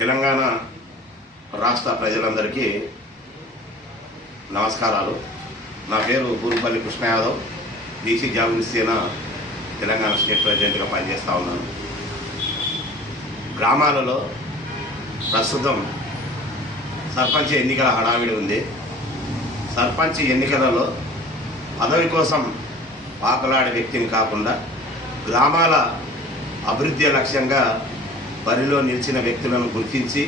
తెలంగాణ రాష్ట్ర ప్రజలందరికీ నమస్కారాలు. నా పేరు బూరుపల్లి కృష్ణ యాదవ్. బీసీ జాగృతిసేన తెలంగాణ స్టేట్ ప్రెసిడెంట్గా పనిచేస్తూ ఉన్నాను. గ్రామాలలో ప్రస్తుతం సర్పంచ్ ఎన్నికల హడావిడి ఉంది. సర్పంచ్ ఎన్నికలలో పదవి కోసం పాకలాడే వ్యక్తిని కాకుండా గ్రామాల అభివృద్ధి లక్ష్యంగా బరిలో నిలిచిన వ్యక్తులను గుర్తించి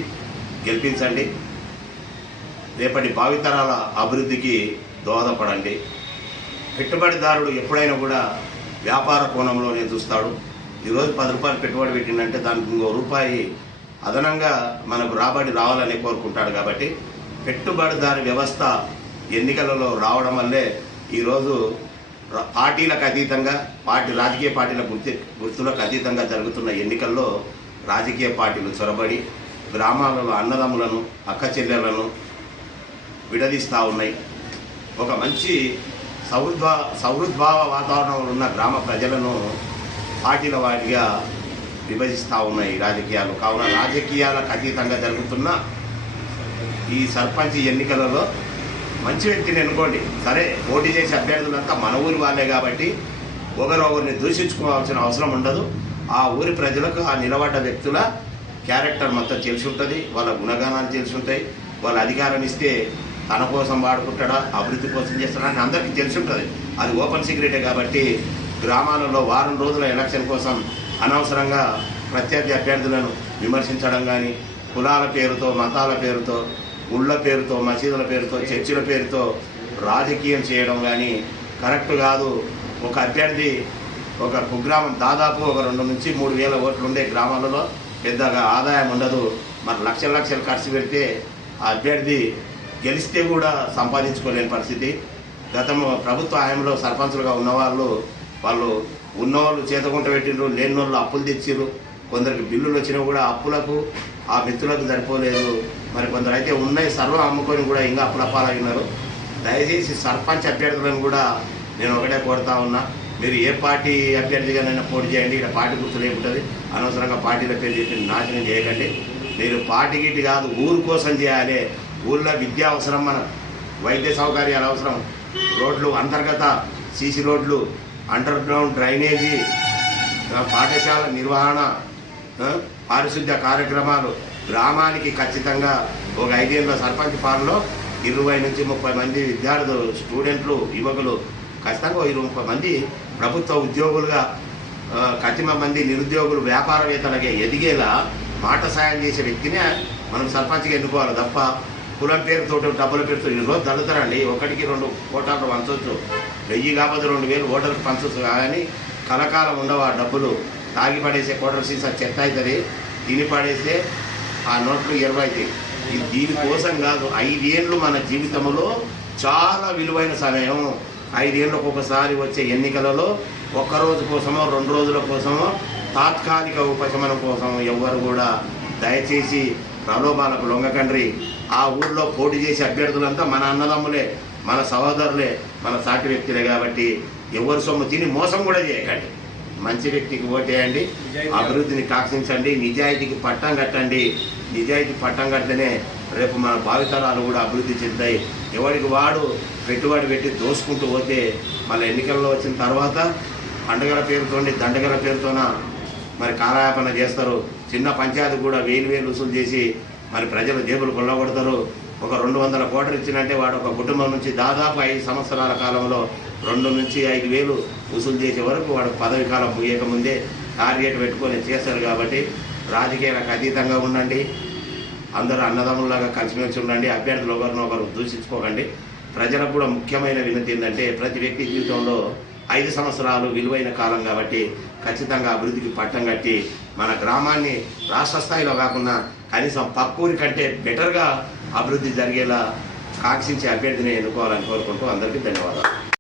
గెలిపించండి. రేపటి భావితరాల అభివృద్ధికి దోహదపడండి. పెట్టుబడిదారుడు ఎప్పుడైనా కూడా వ్యాపార కోణంలోనే చూస్తాడు. ఈరోజు పది రూపాయలు పెట్టుబడి పెట్టిందంటే దానికి ఇంకో రూపాయి అదనంగా మనకు రాబడి రావాలని కోరుకుంటాడు కాబట్టి పెట్టుబడిదారి వ్యవస్థ ఎన్నికలలో రావడం వల్లే ఈరోజు పార్టీలకు అతీతంగా పార్టీ రాజకీయ పార్టీల గుర్తి గుర్తులకు అతీతంగా జరుగుతున్న ఎన్నికల్లో రాజకీయ పార్టీలు చొరబడి గ్రామాలలో అన్నదమ్ములను అక్క చెల్లెలను విడదీస్తూ ఉన్నాయి. ఒక మంచి సౌహృద్భా సౌహృద్భావ వాతావరణంలో ఉన్న గ్రామ ప్రజలను పార్టీల వారిగా విభజిస్తూ ఉన్నాయి రాజకీయాలు. కావున రాజకీయాలకు అతీతంగా జరుగుతున్న ఈ సర్పంచ్ ఎన్నికలలో మంచి వ్యక్తిని ఎన్నుకోండి. సరే పోటీ చేసే అభ్యర్థులంతా మన ఊరి వాళ్ళే కాబట్టి ఒకరొకరిని దూషించుకోవాల్సిన అవసరం ఉండదు. ఆ ఊరి ప్రజలకు ఆ నిలబడ్డ వ్యక్తుల క్యారెక్టర్ మొత్తం తెలిసి ఉంటుంది వాళ్ళ గుణగానాలు తెలిసి ఉంటాయి వాళ్ళ అధికారం ఇస్తే తన కోసం వాడుకుంటాడా అభివృద్ధి కోసం చేస్తాడా అని అందరికీ తెలిసి ఉంటుంది అది ఓపెన్ సీక్రెటే కాబట్టి గ్రామాలలో వారం రోజుల ఎలక్షన్ కోసం అనవసరంగా ప్రత్యర్థి అభ్యర్థులను విమర్శించడం కానీ కులాల పేరుతో మతాల పేరుతో గుళ్ళ పేరుతో మసీదుల పేరుతో చర్చిల పేరుతో రాజకీయం చేయడం కానీ కరెక్ట్ కాదు. ఒక అభ్యర్థి ఒక కుగ్రామం దాదాపు ఒక రెండు నుంచి మూడు వేల ఓట్లు ఉండే గ్రామాలలో పెద్దగా ఆదాయం ఉండదు. మరి లక్షల లక్షలు ఖర్చు పెడితే ఆ అభ్యర్థి గెలిస్తే కూడా సంపాదించుకోలేని పరిస్థితి. గతంలో ప్రభుత్వ హయాంలో సర్పంచులుగా ఉన్నవాళ్ళు వాళ్ళు ఉన్నవాళ్ళు చేతకుంట పెట్టిండ్రు లేని వాళ్ళు అప్పులు తెచ్చిర్రు. కొందరికి బిల్లులు వచ్చినా కూడా అప్పులకు ఆ మిత్రులకు సరిపోలేదు. మరి కొందరు అయితే ఉన్నాయి సర్వం అమ్ముకొని కూడా ఇంకా అప్పులప్పాలగినారు దయచేసి సర్పంచ్ అభ్యర్థులను కూడా నేను ఒకటే కోరుతా ఉన్నా మీరు ఏ పార్టీ అభ్యర్థిగానైనా పోటీ చేయండి ఇక్కడ పార్టీ గుర్తు లేకుంటుంది. అనవసరంగా పార్టీల పేరు చెప్పి నాశనం చేయకండి. మీరు పార్టీ గిట్టి కాదు ఊరు కోసం చేయాలి. ఊళ్ళో విద్య అవసరం మన వైద్య సౌకర్యాలు అవసరం. రోడ్లు అంతర్గత సీసీ రోడ్లు అండర్ గ్రౌండ్ డ్రైనేజీ పాఠశాల నిర్వహణ పారిశుద్ధ్య కార్యక్రమాలు. గ్రామానికి ఖచ్చితంగా ఒక ఐదేళ్ళ సర్పంచ్ పాలనలో ఇరవై నుంచి ముప్పై మంది విద్యార్థులు స్టూడెంట్లు యువకులు ఖచ్చితంగా ఇరవై ముప్పై మంది ప్రభుత్వ ఉద్యోగులుగా కఠిన మంది నిరుద్యోగులు వ్యాపారవేత్తలకి ఎదిగేలా మాట సాయం చేసే వ్యక్తినే మనం సర్పంచ్గా ఎన్నుకోవాలి తప్ప కులం పేరుతో డబ్బుల పేరుతో ఈరోజు దళితరండి ఒకటికి రెండు ఓటర్లు పంచవచ్చు వెయ్యి కాకపోతే రెండు వేలు ఓటర్లు పంచవచ్చు కానీ కలకాలం ఉండవు ఆ డబ్బులు. తాగి పడేసే కోటర్ సీసా చెత్త అవుతుంది. తిని పడేస్తే ఆ నోట్లు ఇరవై అవుతాయి. దీనికోసం కాదు ఐదేళ్ళు మన జీవితంలో చాలా విలువైన సమయం. ఐదేళ్ళకు ఒకసారి వచ్చే ఎన్నికలలో ఒక్క రోజు కోసమో రెండు రోజుల కోసమో తాత్కాలిక ఉపశమనం కోసం ఎవ్వరు కూడా దయచేసి ప్రలోభాలకు లొంగకండ్రి. ఆ ఊర్లో పోటీ చేసే అభ్యర్థులంతా మన అన్నదమ్ములే మన సహోదరులే మన సాటి వ్యక్తులే కాబట్టి ఎవరి సొమ్ము తిని మోసం కూడా చేయకండి. మంచి వ్యక్తికి ఓటేయండి అభివృద్ధిని కాక్షించండి నిజాయితీకి పట్టం కట్టండి. నిజాయితీ పట్టం కడితేనే రేపు మన భావితరాలు కూడా అభివృద్ధి చెందాయి. ఎవరికి వాడు పెట్టుబడి పెట్టి దోసుకుంటూ పోతే మళ్ళీ ఎన్నికల్లో వచ్చిన తర్వాత పండుగల పేరుతోని దండగల పేరుతోన మరి కాలయాపన చేస్తారు. చిన్న పంచాయతీ కూడా వేలు వేలు వసూలు చేసి మరి ప్రజల జేబులు కొల్లగొడతారు. ఒక రెండు వందల కోట్లు ఇచ్చినట్టే వాడు ఒక కుటుంబం నుంచి దాదాపు ఐదు సంవత్సరాల కాలంలో రెండు నుంచి ఐదు వేలు వసూలు చేసే వరకు వాడు పదవి కాలం ముగియక టార్గెట్ పెట్టుకొని చేస్తారు కాబట్టి రాజకీయాలకు అతీతంగా ఉండండి. అందరూ అన్నదమ్ములాగా కలిసిమెలిసి ఉండండి. అభ్యర్థులు ఒకరినొకరు దూషించుకోకండి. ప్రజలకు కూడా ముఖ్యమైన వినతి ఏంటంటే ప్రతి వ్యక్తి జీవితంలో ఐదు సంవత్సరాలు విలువైన కాలం కాబట్టి ఖచ్చితంగా అభివృద్ధికి పట్టం కట్టి మన గ్రామాన్ని రాష్ట్ర స్థాయిలో కాకుండా కనీసం పక్కూరి కంటే బెటర్గా అభివృద్ధి జరిగేలా కాంక్షించే అభ్యర్థిని ఎన్నుకోవాలని కోరుకుంటూ అందరికీ ధన్యవాదాలు.